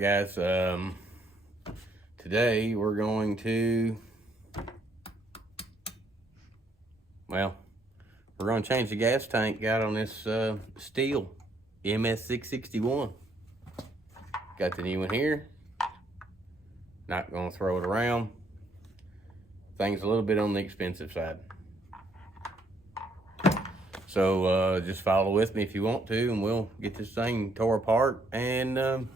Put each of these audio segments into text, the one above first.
Alright guys, today we're going to, we're going to change the gas tank got on this Stihl MS661. Got the new one here. Not going to throw it around. Thing's a little bit on the expensive side. So just follow with me if you want to, and we'll get this thing tore apart and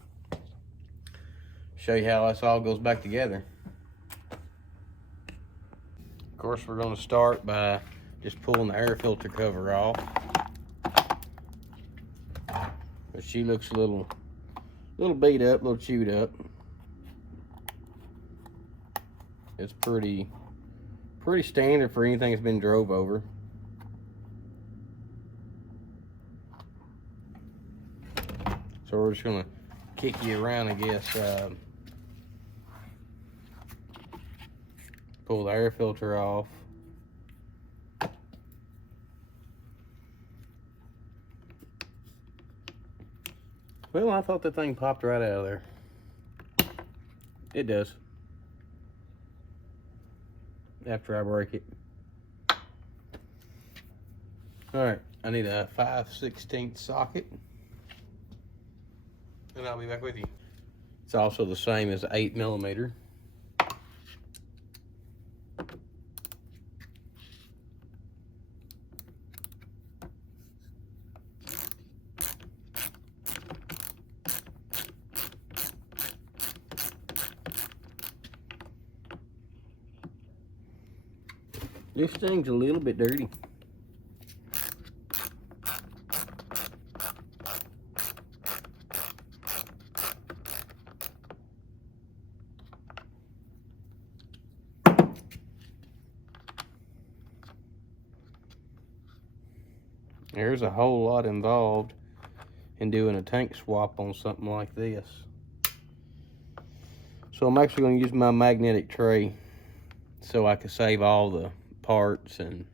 show you how this all goes back together. Of course, we're going to start by just pulling the air filter cover off. But she looks a little beat up, a little chewed up. It's pretty standard for anything that's been drove over. So we're just gonna kick you around, I guess. Pull the air filter off. Well, I thought that thing popped right out of there. It does. After I break it. Alright, I need a 5/16 socket. And I'll be back with you. It's also the same as 8mm. This thing's a little bit dirty. There's a whole lot involved in doing a tank swap on something like this. So I'm actually going to use my magnetic tray so I can save all the parts, and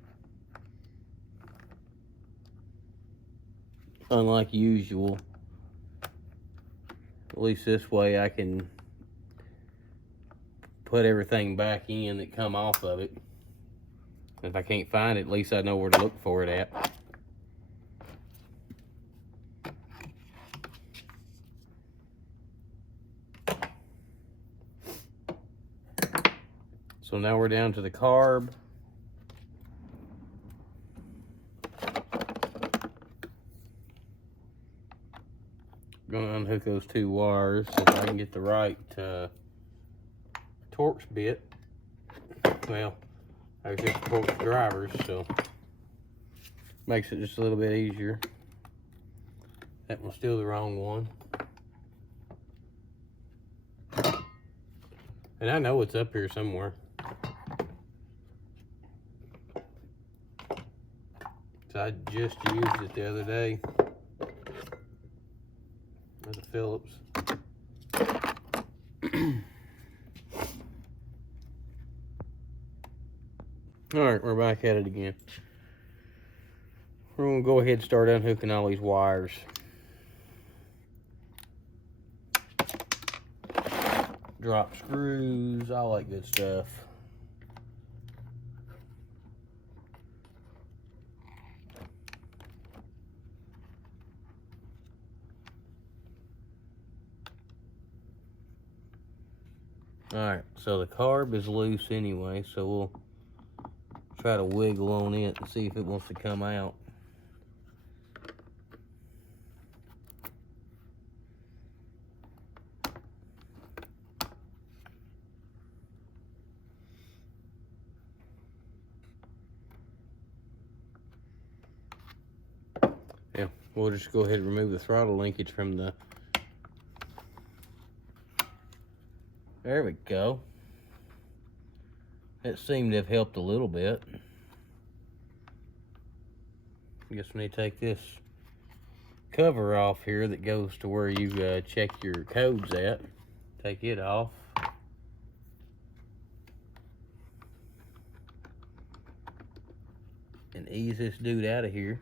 unlike usual, at least this way I can put everything back in that come off of it. If I can't find it, at least I know where to look for it at. So now we're down to the carb. I'm gonna unhook those two wires so I can get the right Torx bit. Well, I was just Torx drivers, so makes it just a little bit easier. That one's still the wrong one. And I know it's up here somewhere. So I just used it the other day. As a Phillips. Alright, we're back at it again. We're going to go ahead and start unhooking all these wires. Drop screws, all that good stuff. Alright, so the carb is loose anyway, so we'll try to wiggle on it and see if it wants to come out. Yeah, we'll just go ahead and remove the throttle linkage from the... There we go. It seemed to have helped a little bit. I guess we need to take this cover off here that goes to where you check your codes at. Take it off. And ease this dude out of here.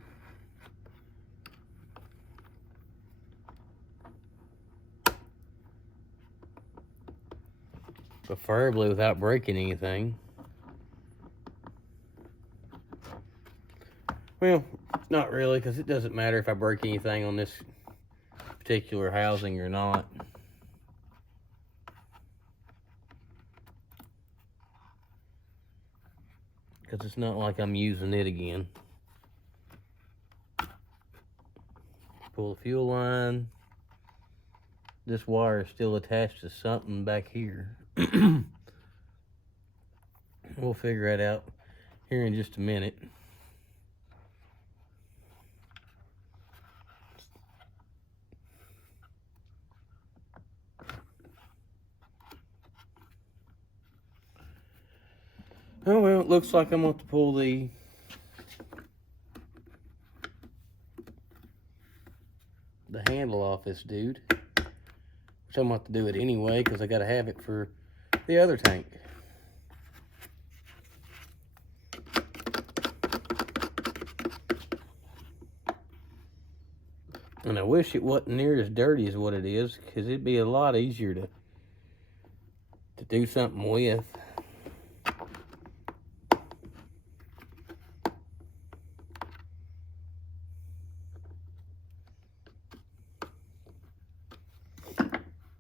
preferably without breaking anything. Well, not really, because it doesn't matter if I break anything on this particular housing or not. Because it's not like I'm using it again. Pull the fuel line. This wire is still attached to something back here. We'll figure that out here in just a minute. Oh well, it looks like I'm going to pull the handle off this dude. Which I'm going to do it anyway because I got to have it for the other tank. And I wish it wasn't near as dirty as what it is, because it'd be a lot easier to do something with.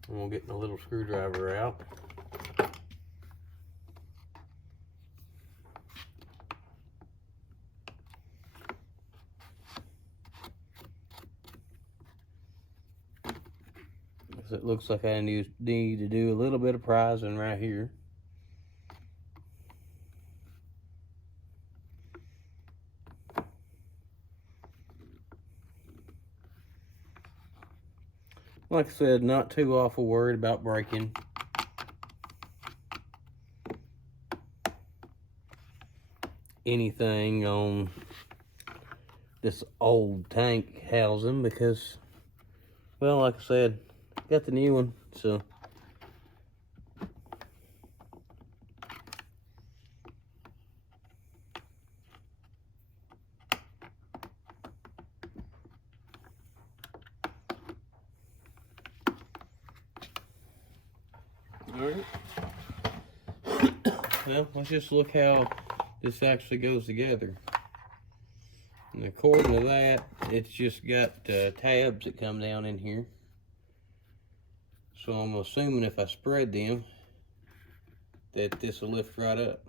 And we'll get my little screwdriver out. So it looks like I need to do a little bit of prizing right here. Like I said, not too awful worried about breaking. Anything on this old tank housing because, well, like I said, got the new one, so. Alright. Well, let's just look how this actually goes together. And according to that, it's just got tabs that come down in here. So I'm assuming if I spread them, that this will lift right up.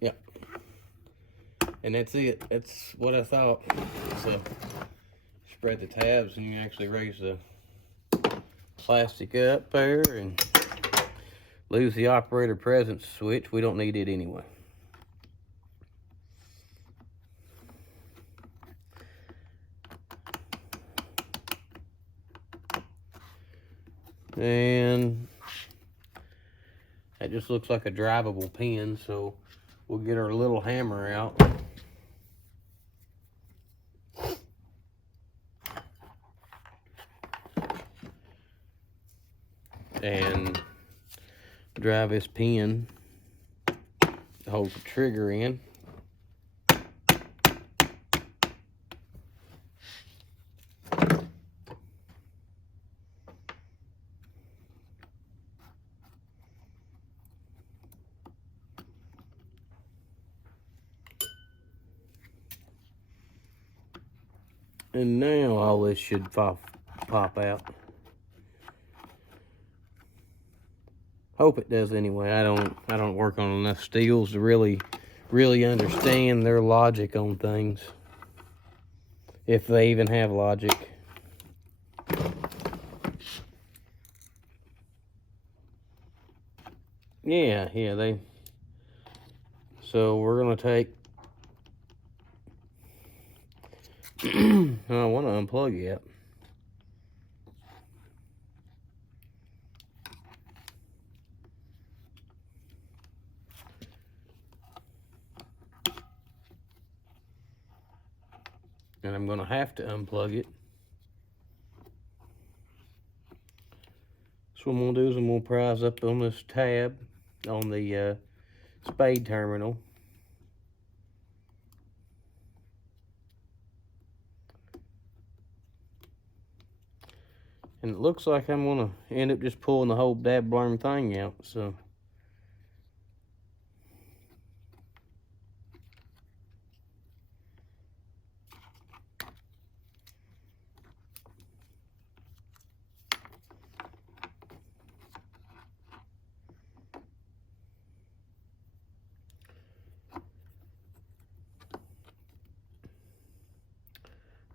Yep. And that's it. That's what I thought. So spread the tabs and you actually raise the plastic up there and lose the operator presence switch. We don't need it anyway. And that just looks like a drivable pin, so we'll get our little hammer out. And drive this pin to hold the trigger in. And now all this should pop out. Hope it does anyway. I don't work on enough Stihls to really understand their logic on things. If they even have logic. Yeah, they. So we're gonna take. I want to unplug it. And I'm gonna have to unplug it. So what I'm gonna do is I'm gonna prise up on this tab on the spade terminal. And it looks like I'm gonna end up just pulling the whole dab blarm thing out, so.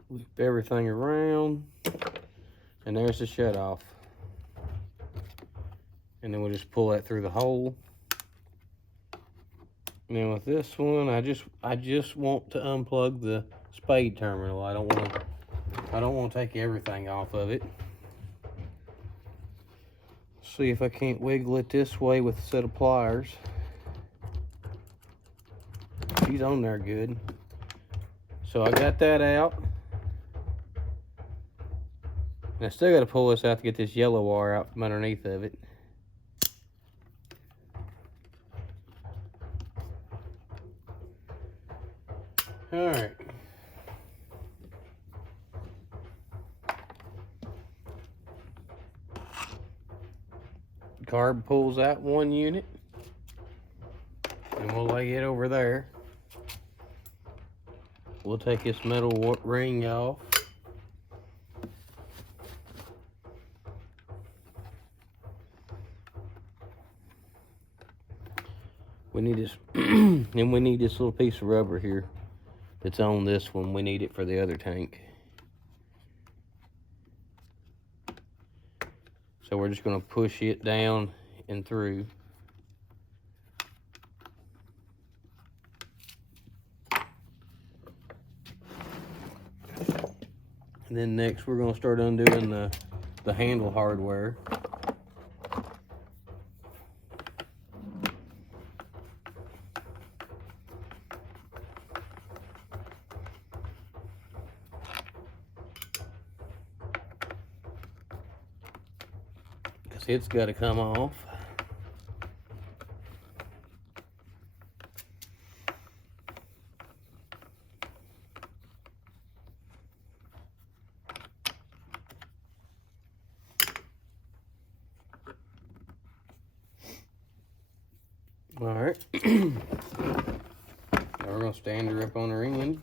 Loop everything around, and there's the shut off. And then we'll just pull that through the hole. Now with this one, I just want to unplug the spade terminal. I don't want to take everything off of it. See if I can't wiggle it this way with a set of pliers. She's on there good. So I got that out. And I still got to pull this out to get this yellow wire out from underneath of it. All right. Carb pulls out one unit, and we'll lay it over there. We'll take this metal ring off. We need this, and we need this little piece of rubber here that's on this one. We need it for the other tank. So we're just going to push it down and through. And then next we're going to start undoing the handle hardware. Because it's got to come off. All right, now we're gonna stand her up on her end.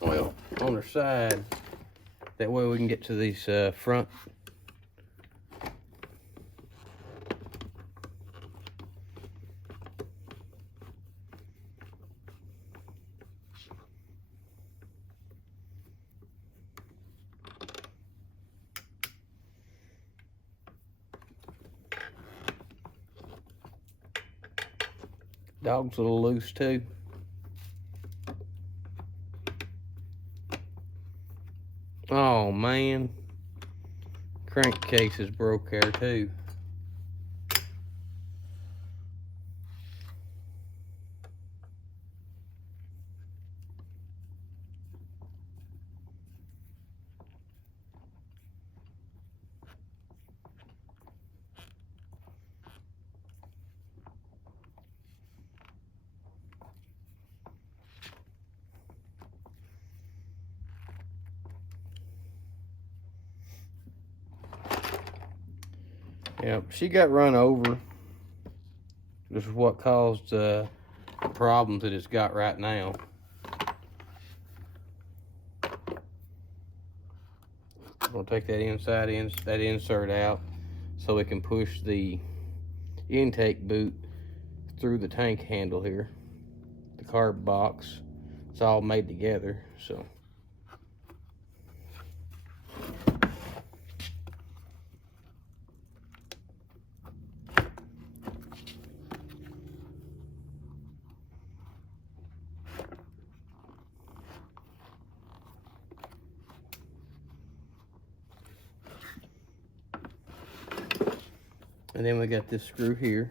Well, on her side. That way we can get to these front. Dog's a little loose too. Oh man, crankcase is broke there too. Yep, she got run over. This is what caused the problems that it's got right now. We'll take that that insert out so we can push the intake boot through the tank handle here. The carb box. It's all made together, so. And then we got this screw here.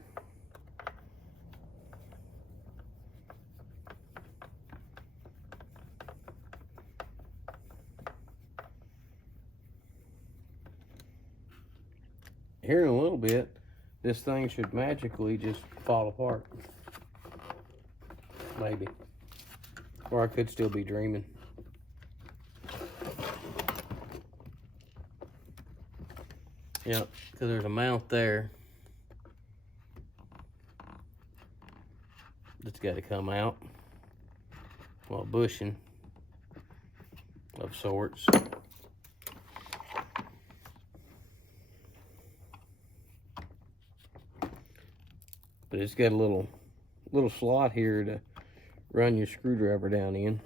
Here in a little bit, this thing should magically just fall apart. Maybe. Or I could still be dreaming. Yep, because there's a mount there that's got to come out. Well, bushing of sorts. But it's got a little slot here to run your screwdriver down in.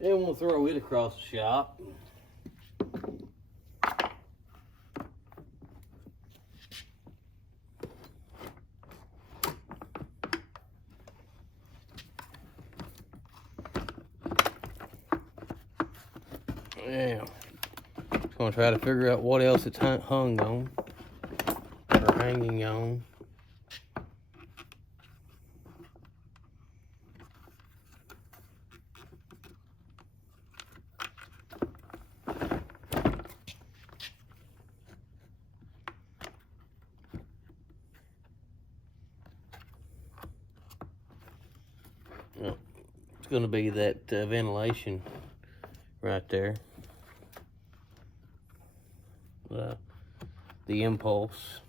Then we'll throw it across the shop. Yeah, just gonna try to figure out what else it's hung on or hanging on. Well, it's gonna be that ventilation right there. The impulse.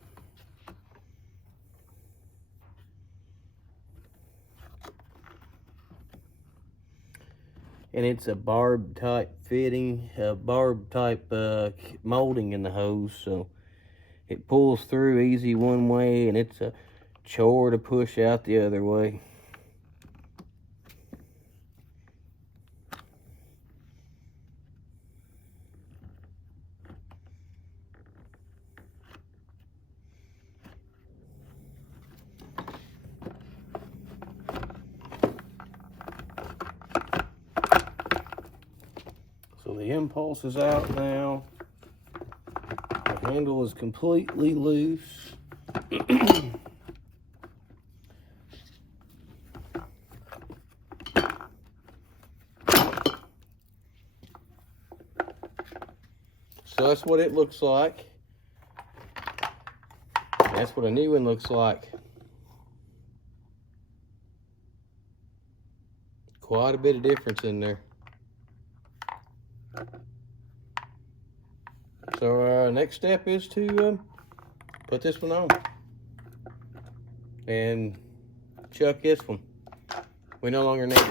And it's a barb type fitting, a barb type molding in the hose, so it pulls through easy one way and it's a chore to push out the other way. So the impulse is out now. The handle is completely loose. So that's what it looks like. That's what a new one looks like. Quite a bit of difference in there. So next step is to put this one on and chuck this one. We no longer need it.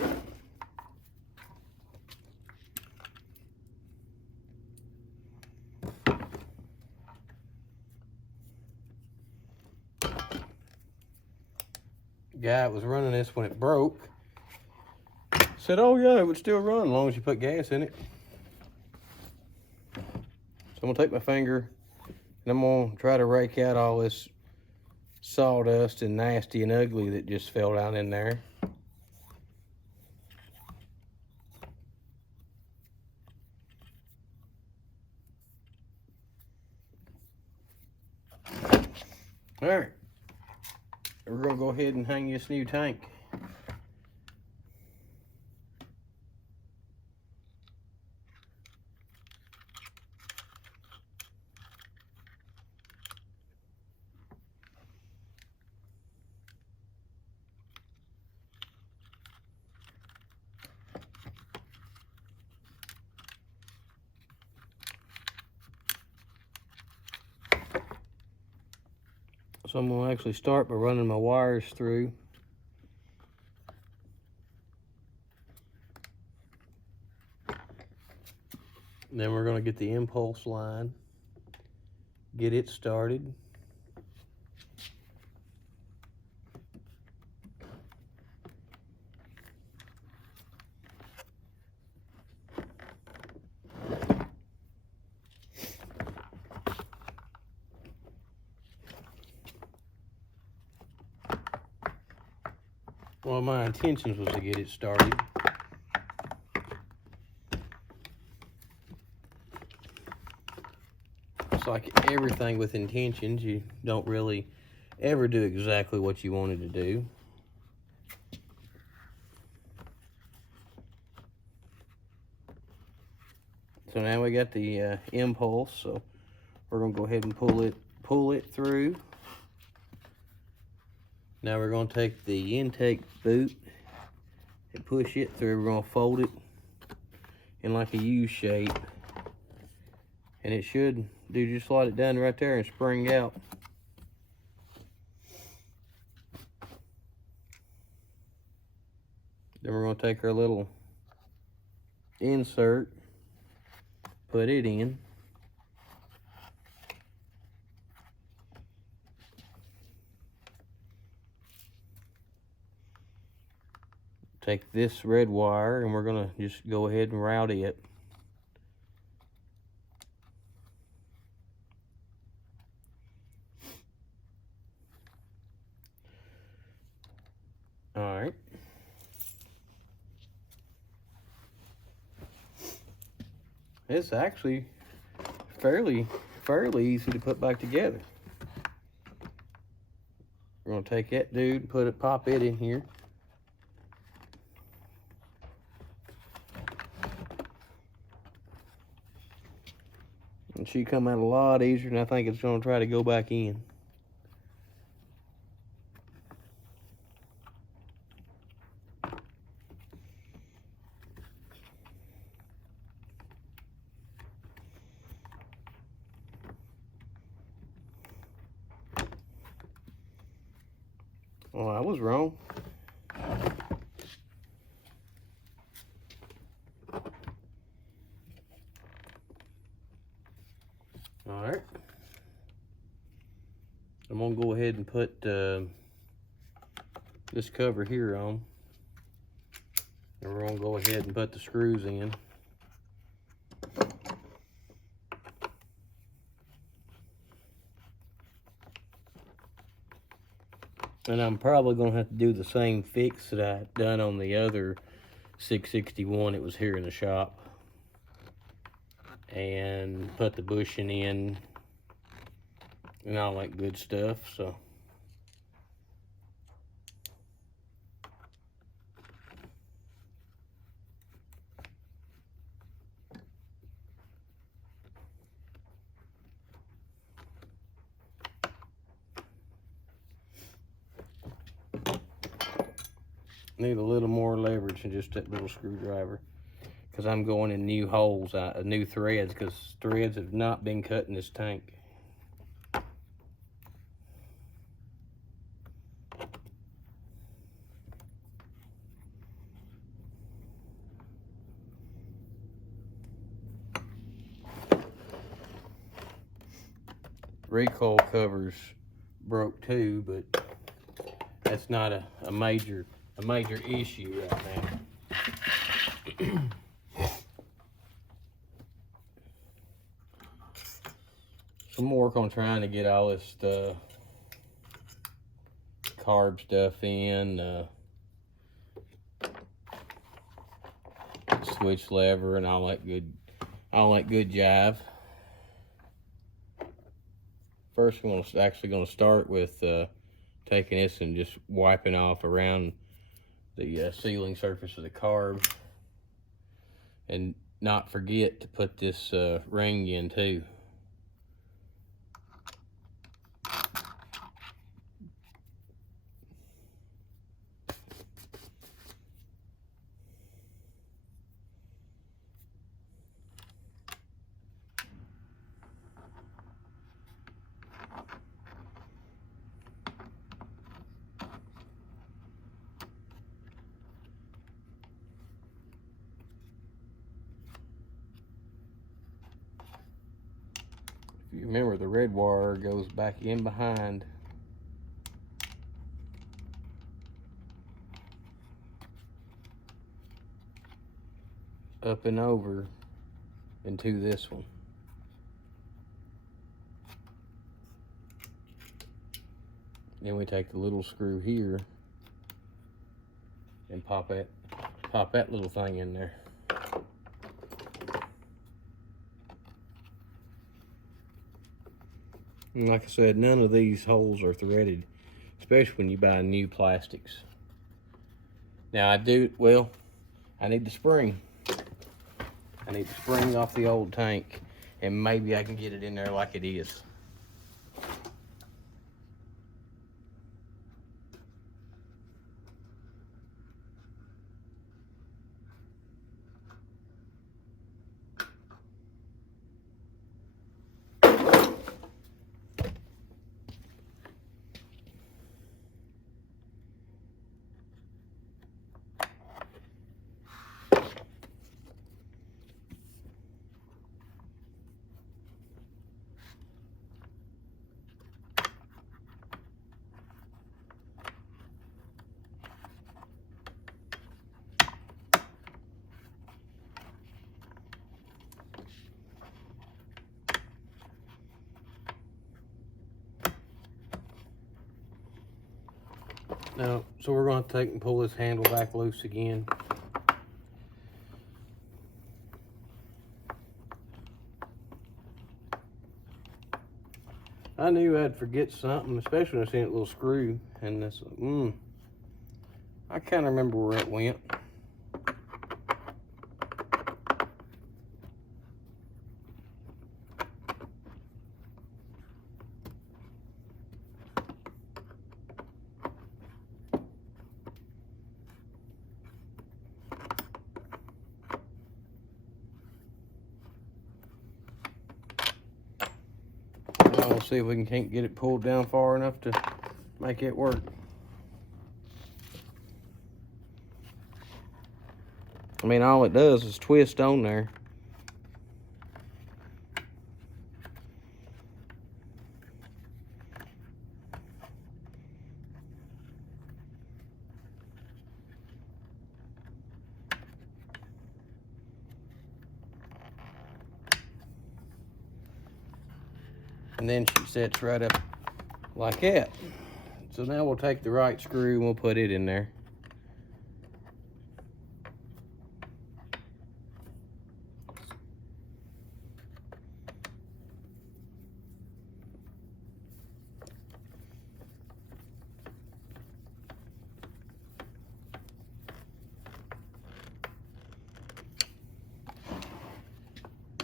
Guy was running this when it broke. Said, oh yeah, it would still run as long as you put gas in it. So I'm gonna take my finger and I'm gonna try to rake out all this sawdust and nasty and ugly that just fell down in there. All right, we're gonna go ahead and hang this new tank. So I'm gonna actually start by running my wires through. Then we're gonna get the impulse line, get it started. Well, my intentions was to get it started. just like everything with intentions, you don't really ever do exactly what you wanted to do. So now we got the impulse, so we're gonna go ahead and pull it through. Now we're gonna take the intake boot and push it through. We're gonna fold it in like a U shape, and it should do just like it done right there and spring out. Then we're gonna take our little insert, put it in. Take this red wire and we're gonna just go ahead and route it. All right. It's actually fairly easy to put back together. We're gonna take that dude and pop it in here. And she come out a lot easier than I think it's gonna try to go back in. Oh, I was wrong. All right. I'm gonna go ahead and put this cover here on. And we're gonna go ahead and put the screws in. And I'm probably gonna have to do the same fix that I done on the other 661 that was here in the shop. And put the bushing in and all that good stuff, so. Need a little more leverage than just that little screwdriver, because I'm going in new holes, new threads, because threads have not been cut in this tank. Recoil covers broke too, but that's not a major issue right now. Some more work on trying to get all this carb stuff in, switch lever and all that good jive. First, I'm actually gonna start with taking this and just wiping off around the sealing surface of the carb, and not forget to put this ring in too. If you remember, the red wire goes back in behind. Up and over into this one. Then we take the little screw here and pop that little thing in there. And like I said, none of these holes are threaded, especially when you buy new plastics. Now I need the spring. I need the spring off the old tank, and maybe I can get it in there like it is. Now, so we're going to take and pull this handle back loose again. I knew I'd forget something, especially when I seen that little screw. And this, I kind of remember where it went. We'll see if we can't get it pulled down far enough to make it work. I mean, all it does is twist on there. And then she sets right up like that. So now we'll take the right screw and we'll put it in there.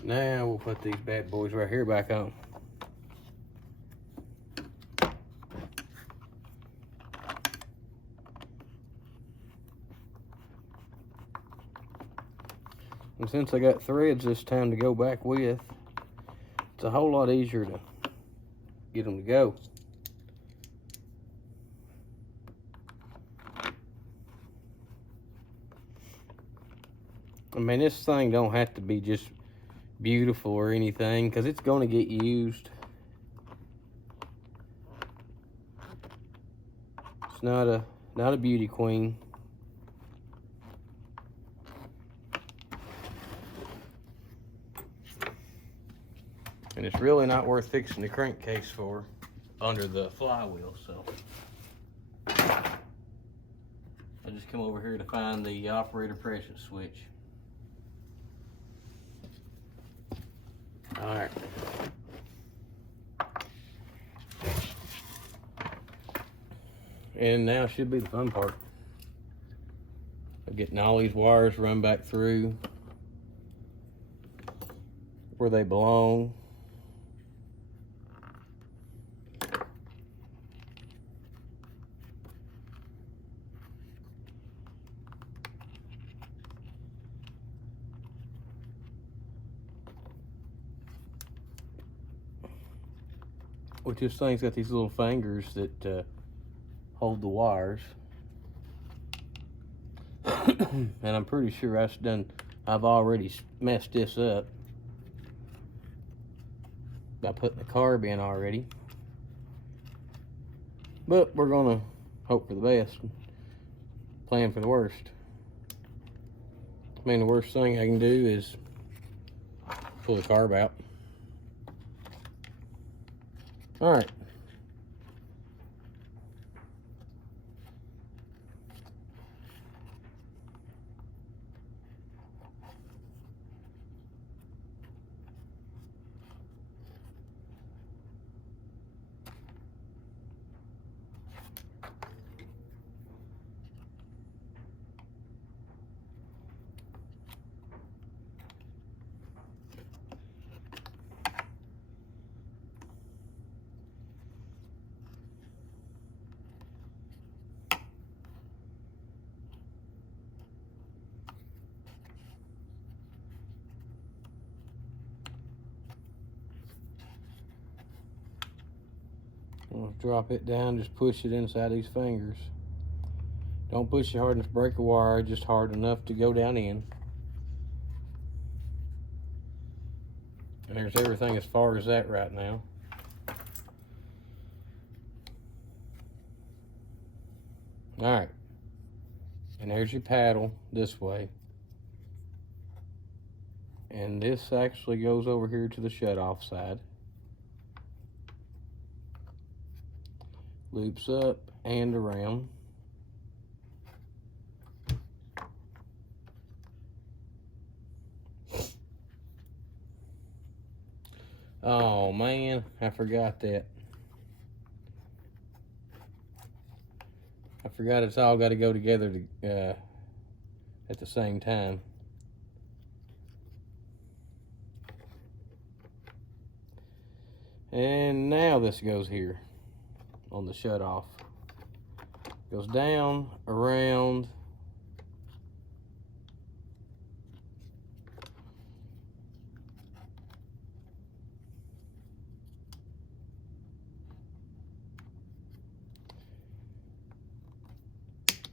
Now we'll put these bad boys right here back on. And since I got threads this time to go back with, it's a whole lot easier to get them to go. I mean, this thing don't have to be just beautiful or anything, because it's going to get used. It's not a beauty queen. And it's really not worth fixing the crankcase for under the flywheel, so. I just come over here to find the operator pressure switch. All right. And now should be the fun part of getting all these wires run back through where they belong. Which this thing's got these little fingers that hold the wires. And I'm pretty sure I've already messed this up by putting the carb in already. But we're gonna hope for the best, plan for the worst. I mean, the worst thing I can do is pull the carb out. All right. We'll drop it down, just push it inside these fingers. Don't push it hard enough to break a wire, just hard enough to go down in. And there's everything as far as that right now. Alright. And there's your paddle this way. And this actually goes over here to the shut-off side. Loops up and around. Oh man, I forgot that. I forgot it's all got to go together at the same time. And now this goes here on the shut off. Goes down, around,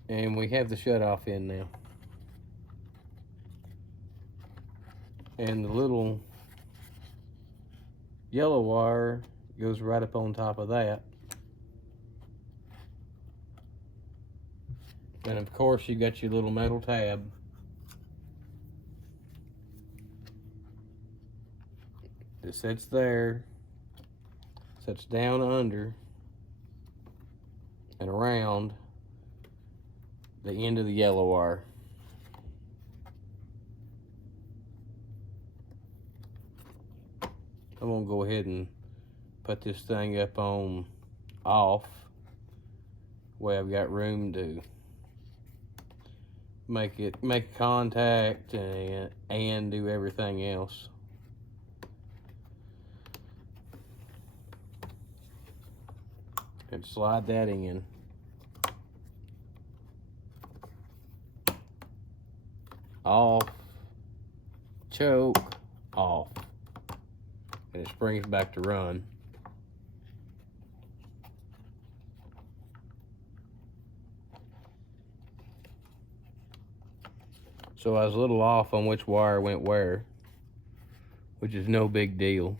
and we have the shut off in now. And the little yellow wire goes right up on top of that. And of course you got your little metal tab. It sits there, sits down under and around the end of the yellow wire. I'm gonna go ahead and put this thing up on off, where I've got room to make contact and do everything else. And slide that in. Off, choke, off. And it springs back to run. So I was a little off on which wire went where, which is no big deal.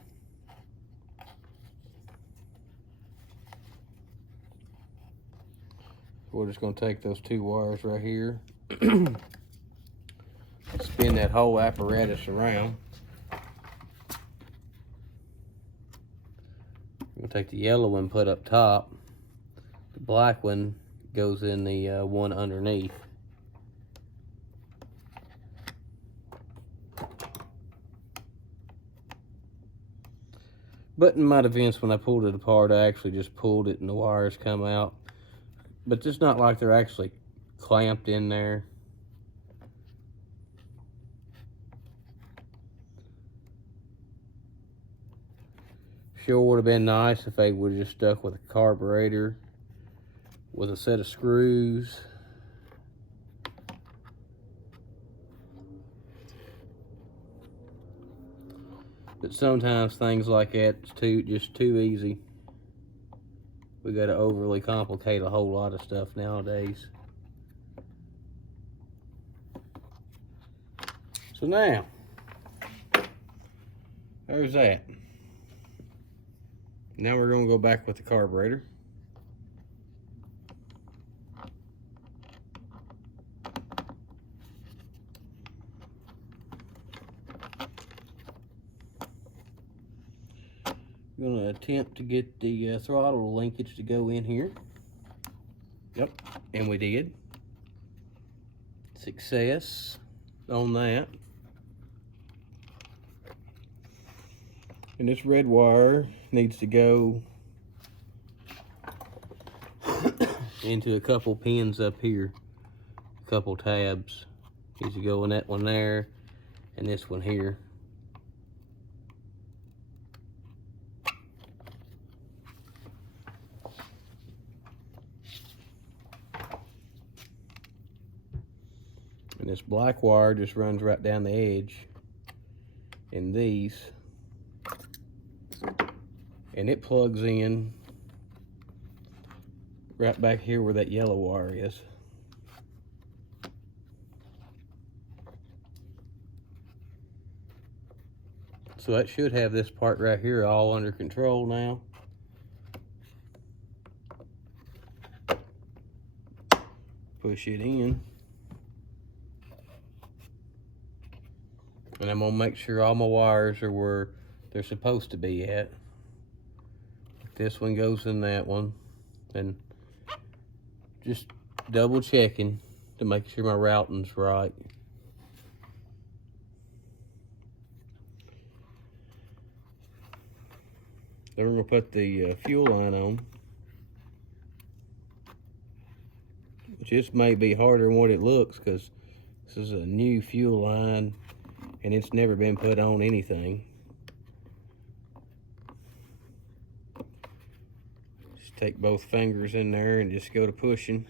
We're just going to take those two wires right here, spin that whole apparatus around. We'll take the yellow one, put up top. The black one goes in the one underneath. But in my defense, when I pulled it apart, I actually just pulled it and the wires come out. But it's not like they're actually clamped in there. Sure would have been nice if they would have just stuck with a carburetor with a set of screws. But sometimes things like that's just too easy. We got to overly complicate a whole lot of stuff nowadays. So now, there's that. Now we're going to go back with the carburetor. I'm going to attempt to get the throttle linkage to go in here. Yep, and we did. Success on that. And this red wire needs to go into a couple pins up here. A couple tabs. Needs to go in that one there and this one here. And this black wire just runs right down the edge in these. And it plugs in right back here where that yellow wire is. So that should have this part right here all under control now. Push it in. And I'm gonna make sure all my wires are where they're supposed to be at. This one goes in that one. And just double checking to make sure my routing's right. Then we're gonna put the fuel line on, which this may be harder than what it looks because this is a new fuel line and it's never been put on anything. Just take both fingers in there and just go to pushing.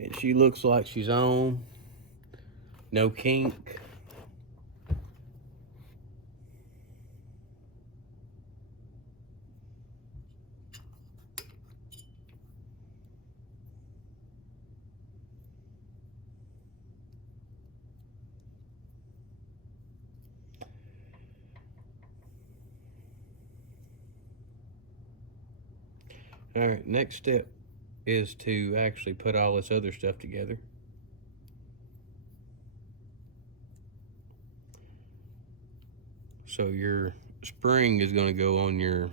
And she looks like she's on. No kink. All right, next step is to actually put all this other stuff together. So your spring is going to go on your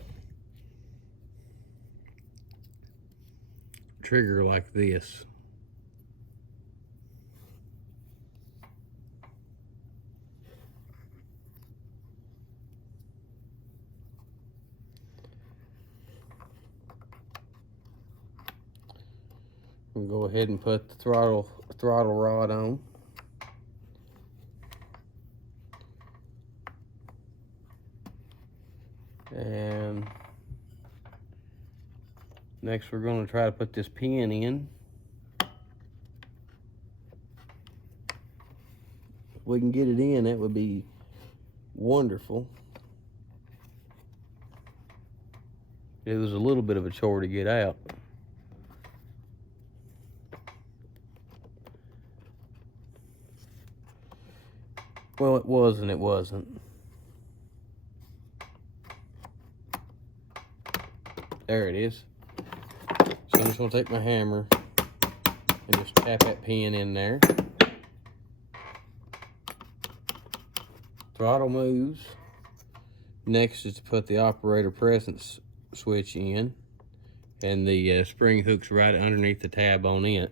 trigger like this. We'll go ahead and put the throttle rod on. And next we're going to try to put this pin in. If we can get it in, that would be wonderful. It was a little bit of a chore to get out. Well, it was and it wasn't. There it is. So I'm just gonna take my hammer and just tap that pin in there. Throttle moves. Next is to put the operator presence switch in, and the spring hook's right underneath the tab on it.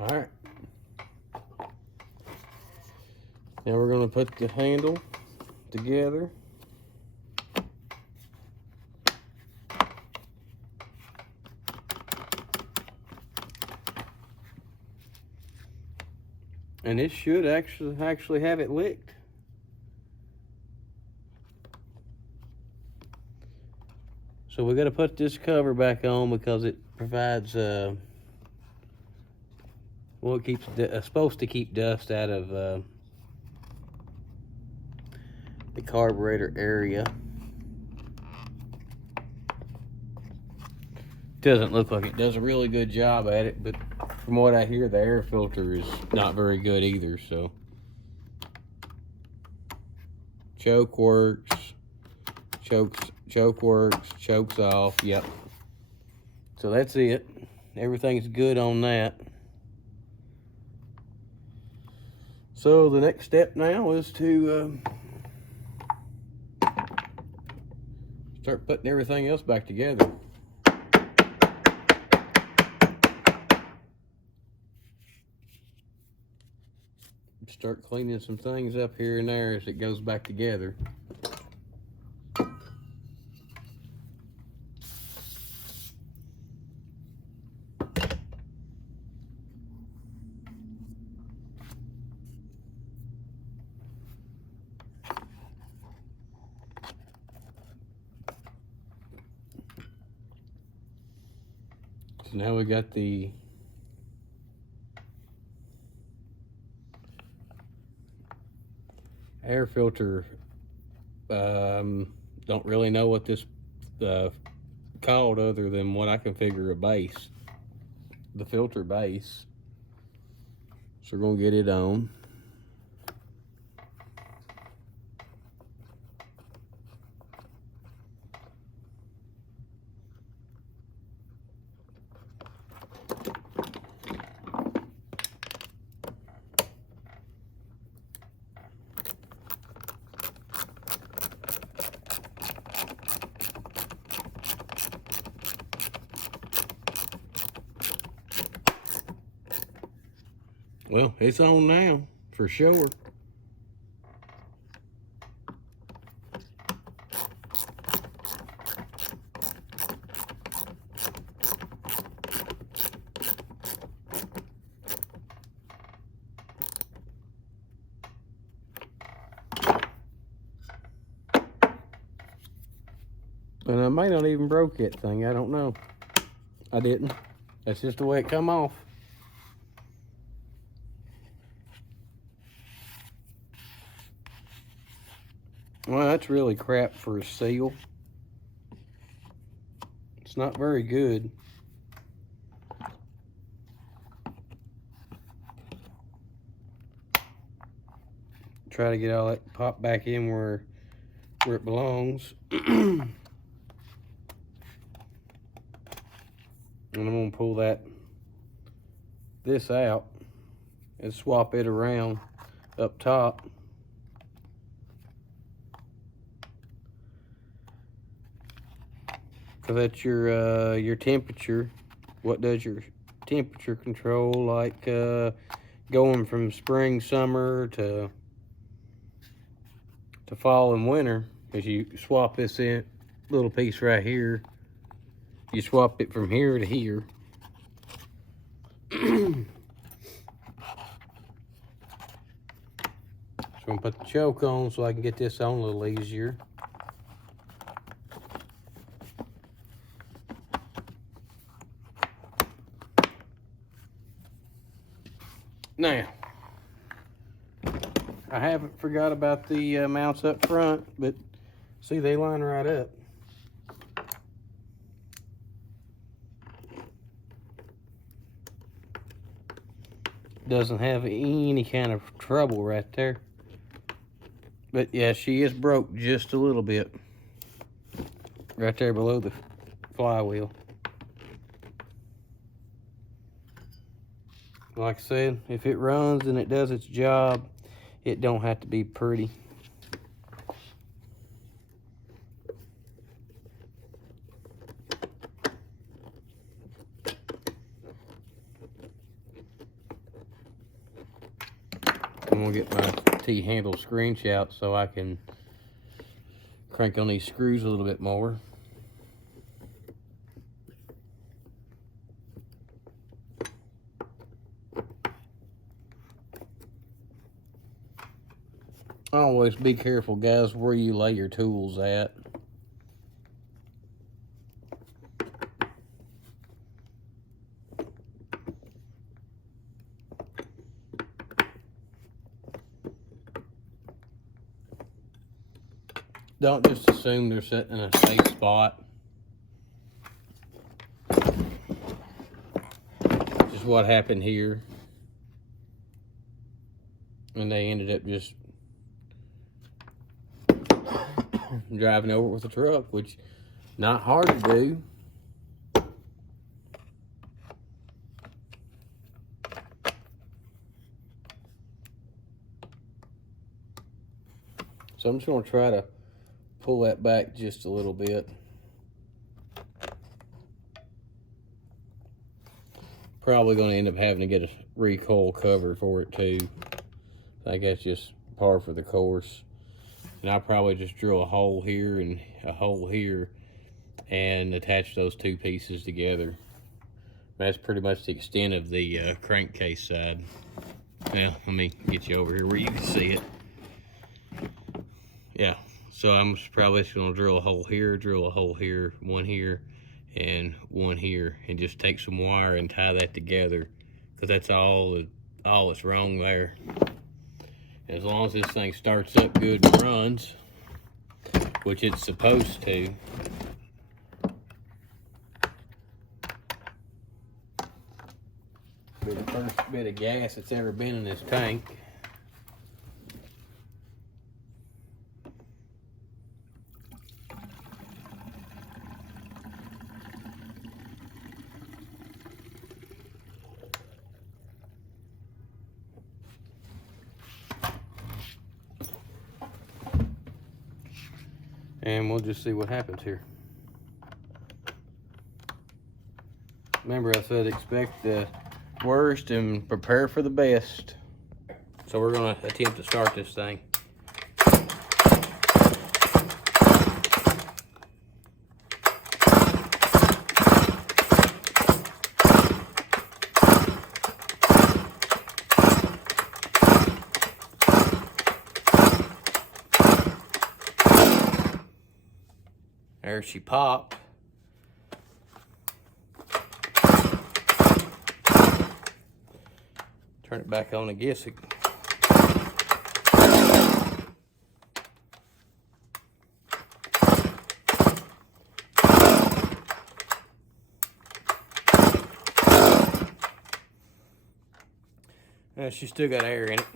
All right. Now we're going to put the handle together. And it should actually have it licked. So we got to put this cover back on because it provides well, it keeps supposed to keep dust out of the carburetor area. Doesn't look like it does a really good job at it, but from what I hear, the air filter is not very good either. So choke works, choke works, chokes off. Yep. So that's it. Everything's good on that. So the next step now is to start putting everything else back together. Start cleaning some things up here and there as it goes back together. So now we got the air filter. Don't really know what this called other than what I can figure a base, the filter base. So we're gonna get it on. Well, it's on now, for sure. And I may not even broke that thing, I don't know. I didn't. That's just the way it come off. Well, that's really crap for a seal. It's not very good. Try to get all that pop back in where it belongs. And I'm gonna pull this out and swap it around up top. Cause that's your temperature. What does your temperature control, like going from spring, summer to fall and winter? As you swap this in little piece right here, you swap it from here to here. So I'm gonna put the choke on so I can get this on a little easier. Now, I haven't forgot about the mounts up front, but see, they line right up. Doesn't have any kind of trouble right there. But yeah, she is broke just a little bit. Right there below the flywheel. Like I said, if it runs and it does its job, it don't have to be pretty. I'm gonna get my T-handle screech out so I can crank on these screws a little bit more. Always be careful, guys, where you lay your tools at. Don't just assume they're sitting in a safe spot. Just what happened here. And they ended up just driving over it with a truck, which not hard to do. So I'm just gonna try to pull that back just a little bit. Probably gonna end up having to get a recoil cover for it too. I think that's just par for the course. And I'll probably just drill a hole here and a hole here and attach those two pieces together. That's pretty much the extent of the crankcase side. Well, let me get you over here where you can see it. Yeah, so I'm probably just gonna drill a hole here, one here, and one here, and just take some wire and tie that together, because that's all that's wrong there. As long as this thing starts up good and runs, which it's supposed to. Be the first bit of gas that's ever been in this tank. And we'll just see what happens here. Remember, I said expect the worst and prepare for the best. So we're gonna attempt to start this thing. There she popped. Turn it back on, I guess. She still got air in it.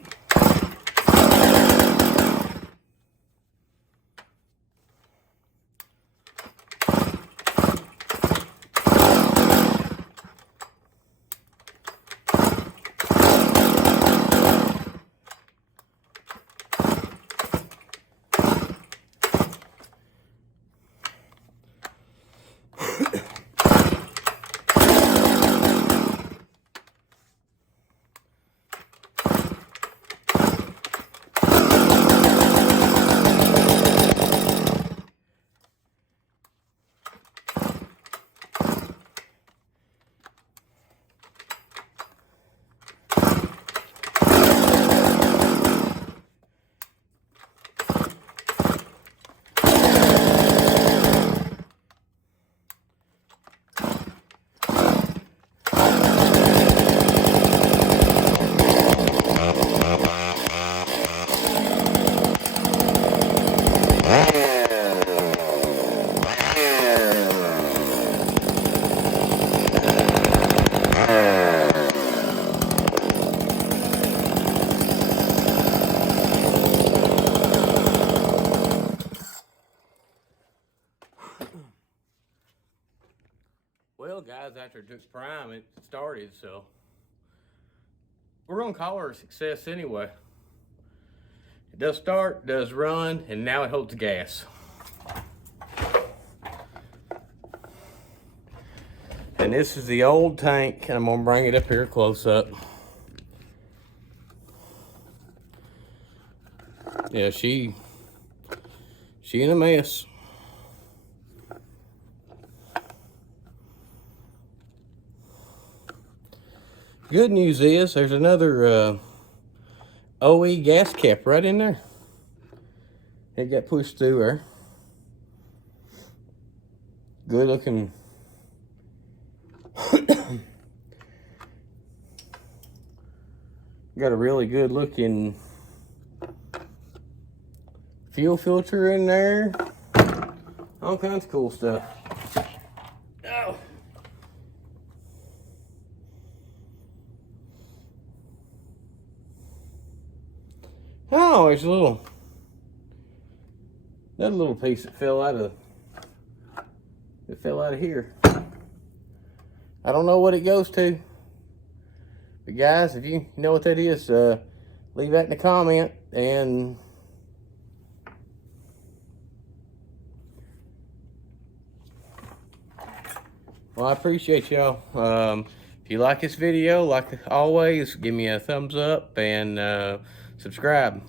Well, guys, after it took prime, it started, so we're gonna call her a success anyway. It does start, does run, and now it holds gas. And this is the old tank, and I'm gonna bring it up here close up. Yeah, she in a mess. Good news is there's another OE gas cap right in there. It got pushed through there. Good looking. Got a really good looking fuel filter in there. All kinds of cool stuff. Oh. Oh, there's that little piece that fell out of here. I don't know what it goes to. But guys, if you know what that is, leave that in the comment. And well, I appreciate y'all. If you like this video, like always, give me a thumbs up and subscribe.